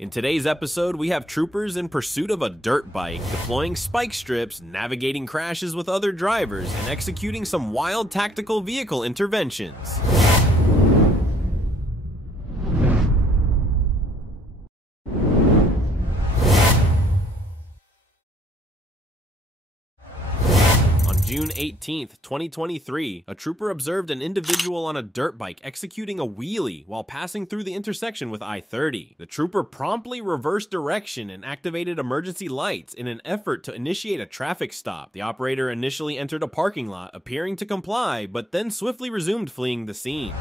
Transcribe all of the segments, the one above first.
In today's episode, we have troopers in pursuit of a dirt bike, deploying spike strips, navigating crashes with other drivers, and executing some wild tactical vehicle interventions. June 18th, 2023, a trooper observed an individual on a dirt bike executing a wheelie while passing through the intersection with I-30. The trooper promptly reversed direction and activated emergency lights in an effort to initiate a traffic stop. The operator initially entered a parking lot, appearing to comply, but then swiftly resumed fleeing the scene.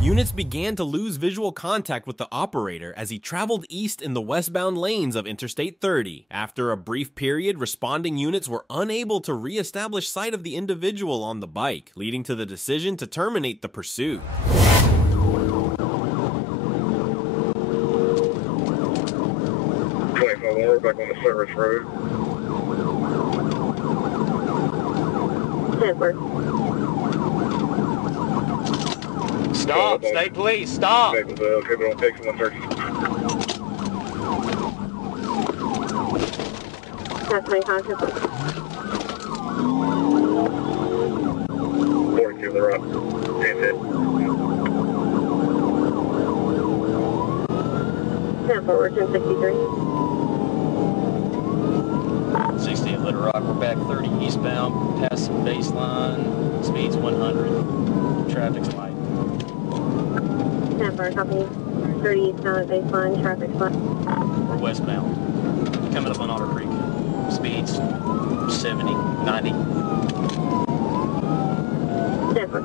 Units began to lose visual contact with the operator as he traveled east in the westbound lanes of Interstate 30. After a brief period, responding units were unable to re-establish sight of the individual on the bike, leading to the decision to terminate the pursuit. Back on the service road. Stop, state police, stop. Okay, we're on take 130. That's my contact. 42, they're up. And hit. 10 forward, 1063. 60 at Little Rock, we're back 30 eastbound, past some baseline, speed's 100, traffic's light. 10 4, copy. 30 eastbound at baseline, traffic's light. We're westbound, coming up on Otter Creek, speed's 70, 90. 10 4.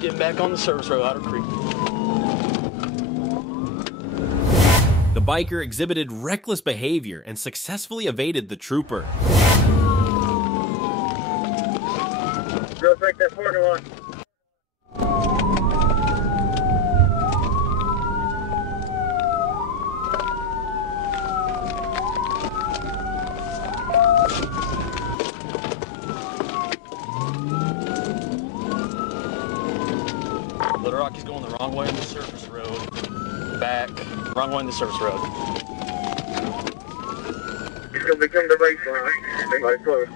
Getting back on the service road, Otter Creek. The biker exhibited reckless behavior and successfully evaded the trooper. Go break that parking lot. Little Rock is going the wrong way on the service road. Back. Wrong way in the service road. He's going to become the baseline. Everybody close.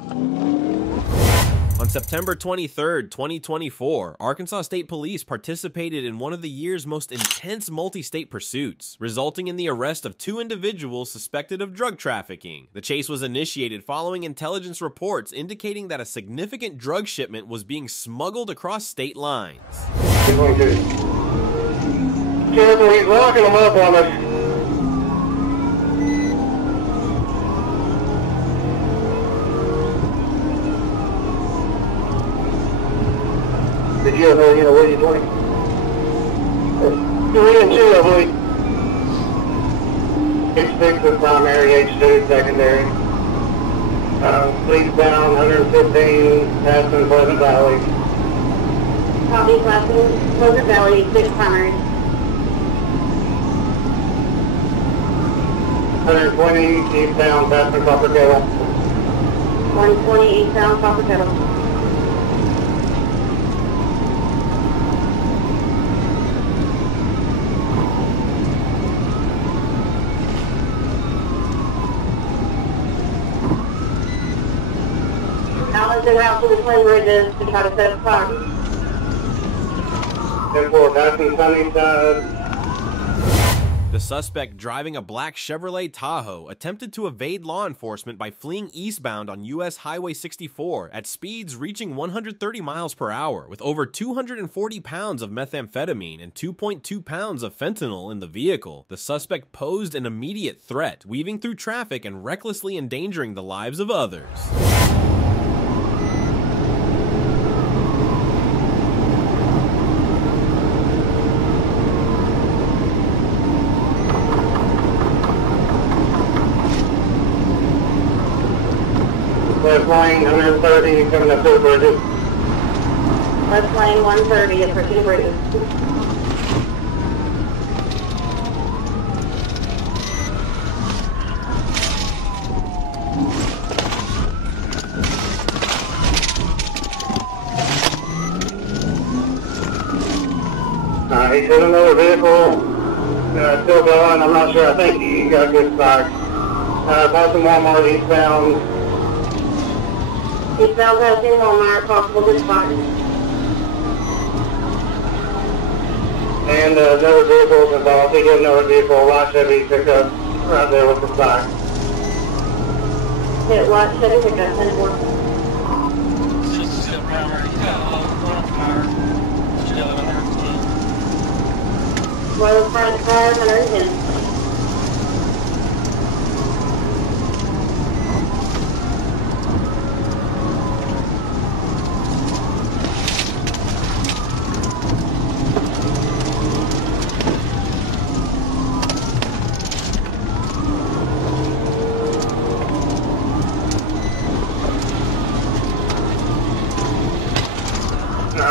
On September 23rd, 2024, Arkansas State Police participated in one of the year's most intense multi-state pursuits, resulting in the arrest of 2 individuals suspected of drug trafficking. The chase was initiated following intelligence reports indicating that a significant drug shipment was being smuggled across state lines. Careful, he's locking them up on us. Did you have any, what are you doing? 3 and 2, I believe. H6 is primary, H2 secondary. Fleet bound, 115, passing Pleasant Valley. Copy, passing Pleasant Valley, 6 primary. 120 eastbound, passing Copper Kettle. 120 eastbound, Copper Kettle. Now let's out to the Twin Ridges to try to set a fire. 10-4, passing Sunnyside. The suspect, driving a black Chevrolet Tahoe, attempted to evade law enforcement by fleeing eastbound on US Highway 64 at speeds reaching 130 miles per hour, with over 240 pounds of methamphetamine and 2.2 pounds of fentanyl in the vehicle. The suspect posed an immediate threat, weaving through traffic and recklessly endangering the lives of others. They're flying 130 coming up to bridges. Let's lane 130 approaching bridges. He's in another vehicle, still going. I'm not sure. I think he got a good spot. Passing Walmart eastbound. Eastbound passing Walmart, possible good spot. And another vehicle is involved. He hit another vehicle, a white Chevy pickup right there with the spot. Hit white Chevy pickup, 10-4. Well, front car, 110.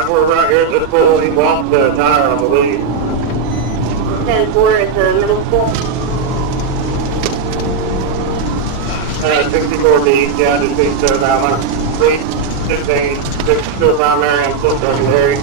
We're right here at the school. He lost the tire, I believe. 10-4 at the middle school. 64 D, yeah, just east of Alma. 315, 62 primary, I'm still secondary.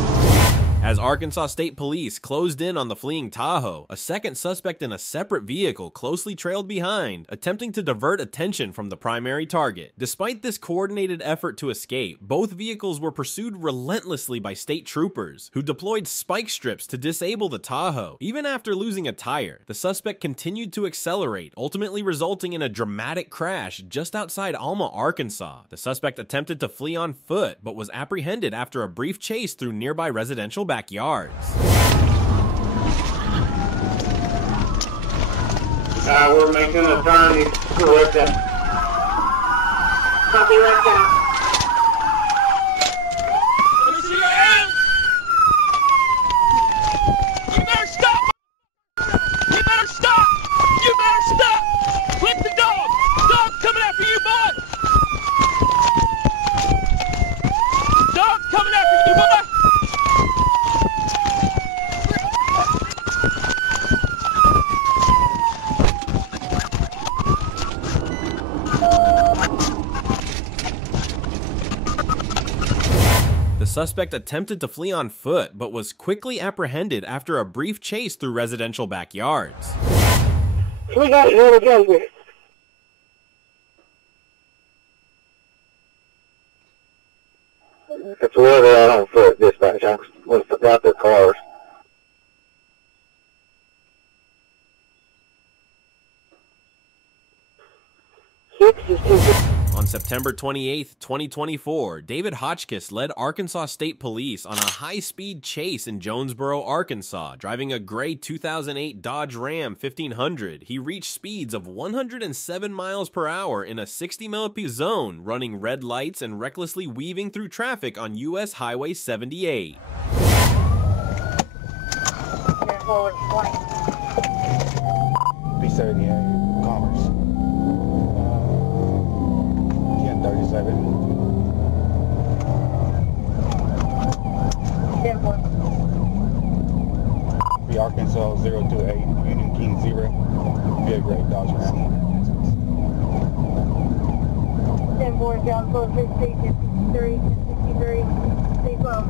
As Arkansas State Police closed in on the fleeing Tahoe, a second suspect in a separate vehicle closely trailed behind, attempting to divert attention from the primary target. Despite this coordinated effort to escape, both vehicles were pursued relentlessly by state troopers, who deployed spike strips to disable the Tahoe. Even after losing a tire, the suspect continued to accelerate, ultimately resulting in a dramatic crash just outside Alma, Arkansas. The suspect attempted to flee on foot, but was apprehended after a brief chase through nearby residential backyards. We're making a turn. He's correct. Copy, left out. Let me see your hands! You better stop! You better stop! You better stop! Clip the dog! Dog's coming after you, boy! Dog's coming after you, boy! The suspect attempted to flee on foot, but was quickly apprehended after a brief chase through residential backyards. We got it again. It's where they're out on foot, dispatch. I was out their cars. On September 28, 2024, David Hotchkiss led Arkansas State Police on a high-speed chase in Jonesboro, Arkansas. Driving a gray 2008 Dodge Ram 1500, he reached speeds of 107 miles per hour in a 60-mile zone, running red lights and recklessly weaving through traffic on US Highway 78. B78, Commerce. 1037. 10-4. The Arkansas 028, Union King 0. Be a great Dodge Ram. 10-4, Jonesboro 63, 63, stay close.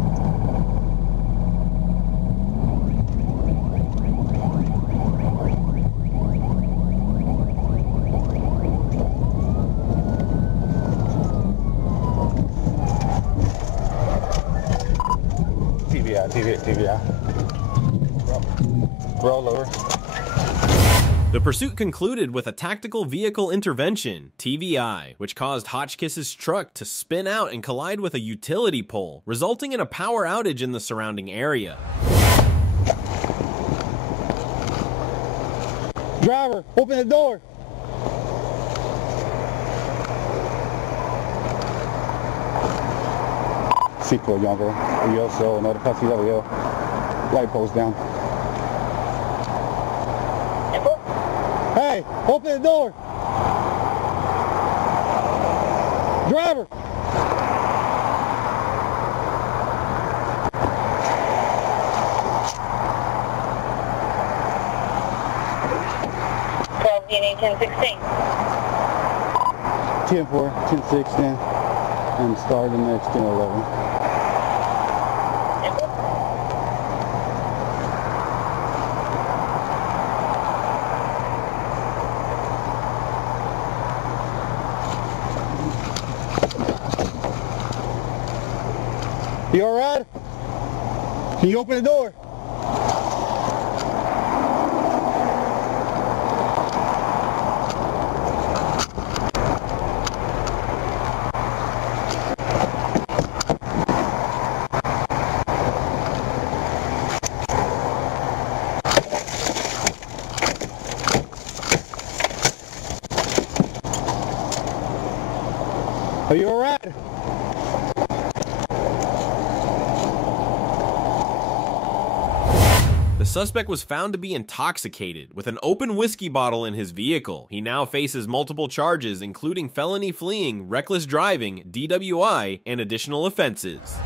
TVI. Roll over. The pursuit concluded with a tactical vehicle intervention, TVI, which caused Hotchkiss's truck to spin out and collide with a utility pole, resulting in a power outage in the surrounding area. Driver, open the door. Cinco, Jonesboro. Yo, so another posse over here. Light post down. Hey, open the door. Driver. DNA 1016. 10-4, 10-6, and start the next 10-11. You all right? Can you open the door? Are you all right? The suspect was found to be intoxicated with an open whiskey bottle in his vehicle. He now faces multiple charges, including felony fleeing, reckless driving, DWI, and additional offenses.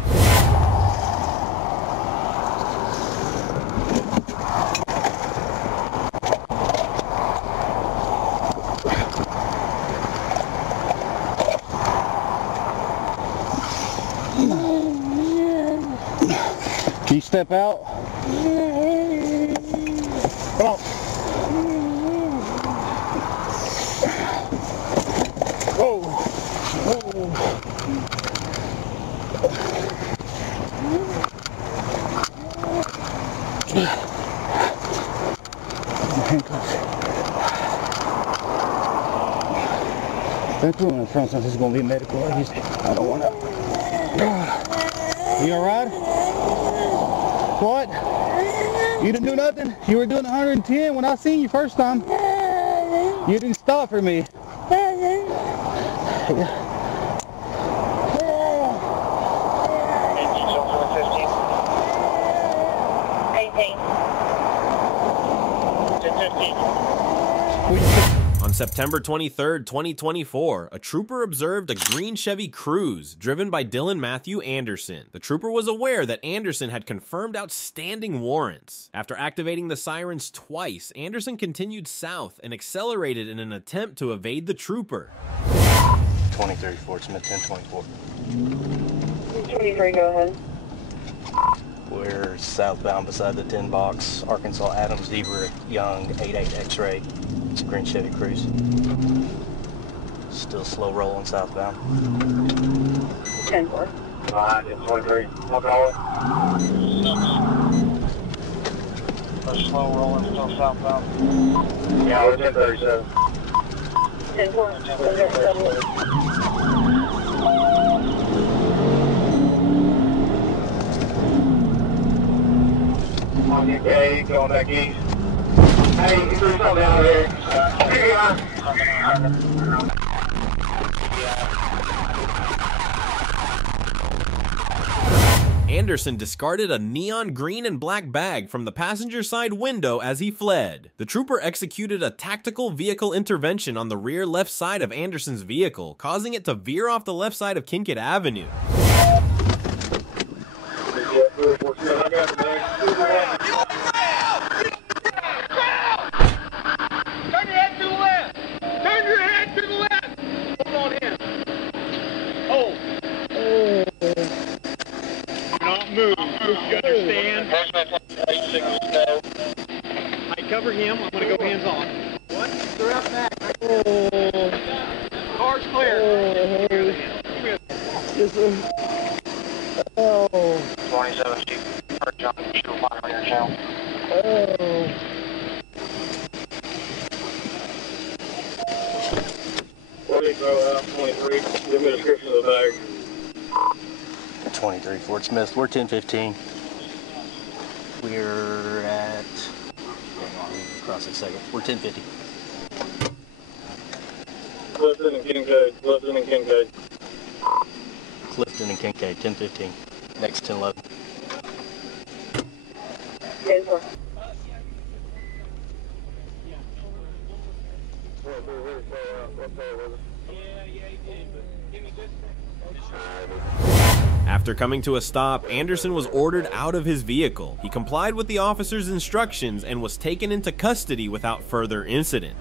Can you step out? Come on. Whoa. Whoa. Handcuffs. Don't put him in front since it's going to be medical. I don't want to. You alright? What? You didn't do nothing? You were doing 110 when I seen you first time. You didn't stop for me. 18. On September 23, 2024, a trooper observed a green Chevy Cruze driven by Dylan Matthew Anderson. The trooper was aware that Anderson had confirmed outstanding warrants. After activating the sirens twice, Anderson continued south and accelerated in an attempt to evade the trooper. 2034, Smith 1024. 23, go ahead. We're southbound beside the 10 box, Arkansas Adams, Zebra, Young, 88 X-ray. It's a green Chevy Cruze. Still slow rolling southbound. 10-4. Alright, it's 23. Walking over. Slow rolling, still southbound. Yeah, we're 1037. 10-4. Yeah, you go on that geese. Hey, you threw something out there. Here you are. Anderson discarded a neon green and black bag from the passenger side window as he fled. The trooper executed a tactical vehicle intervention on the rear left side of Anderson's vehicle, causing it to veer off the left side of Kincaid Avenue. Cover him. I'm going to go hands on. What? They're up back. Oh. Car's clear. Oh. 27 Chief. John, shoot fire on your channel. Oh. Throw out 23. Give me a description of the bag. 23 Fort Smith. We're 1015. We're at. Hang on, let me cross it a second. We're 1050. Clifton and Kincaid. Clifton and Kincaid. Clifton and Kincaid, 1015. Next 1011. After coming to a stop, Anderson was ordered out of his vehicle. He complied with the officer's instructions and was taken into custody without further incident.